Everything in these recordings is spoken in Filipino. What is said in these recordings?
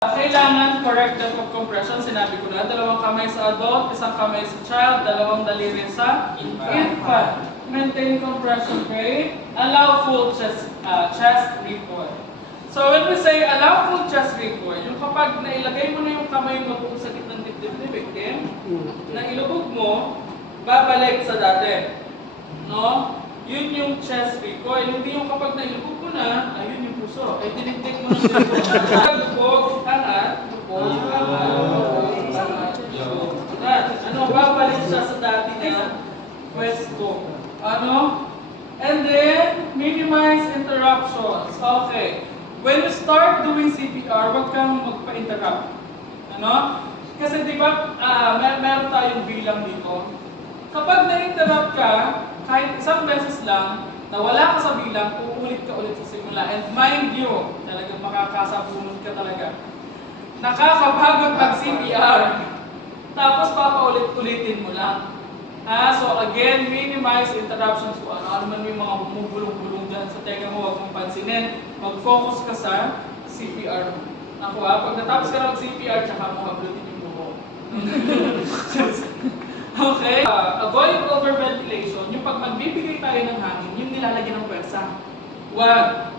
Kailangan correct depth of compression. Sinabi ko na, dalawang kamay sa adult, isang kamay sa child, dalawang daliri sa infant. Maintain compression rate. Allow full chest recoil. So when we say allow full chest recoil, yung kapag nailagay mo na yung kamay mo kung sa gitnang dibdib ni victim, na ilubog mo, babalik sa dati. No? Yun yung chest recoil. Hindi yung kapag nailubog mo na, ayun yung puso. Ay dinigdig mo na yung lubog, angat, lubog, angat, lubog, angat, lubog. Ano, babalik siya sa dati na pwesto. Ano? And then, minimize interruptions. Okay. When you start doing CPR, huwag kang magpa-interrupt. Ano? Kasi di ba, meron tayong bilang dito. Kapag na-interrupt ka, kahit isang beses lang, nawala ka sa bilang, uulit ka ulit sa simula. And mind you, talagang makakasabunod ka talaga. Nakakapagod mag-CPR. Tapos papaulit-ulitin mo lang. So again, minimize interruptions. Kung ano man may mga bumubulong-bulong dyan sa tenga mo, huwag mong pansinin. Mag-focus ka sa CPR mo. Ako pag natapos ka ng CPR, tsaka mo hablutin yung buho. Okay? Avoid overventilation. Yung pag magbibigay tayo ng hangin, yung nilalagyan ng pwersa. Huwag.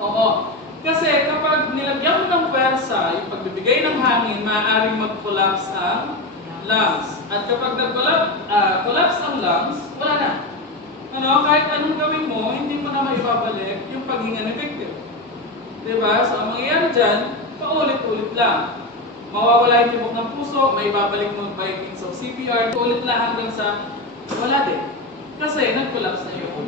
Oo. Kasi kapag nilagyan mo ng pwersa, yung pagbibigay ng hangin, maaaring mag-collapse ang lungs. At kapag nag-collapse ang lungs, wala na. Ano, kahit anong gawin mo, hindi mo na maibabalik yung paghinga ng victim. Diba? So, ang mangyayari dyan, paulit-ulit lang. Mawawala yung tibok ng puso, may babalik mo by means of CPR, ulit lang hanggang sa wala din. Kasi nag-collapse na yung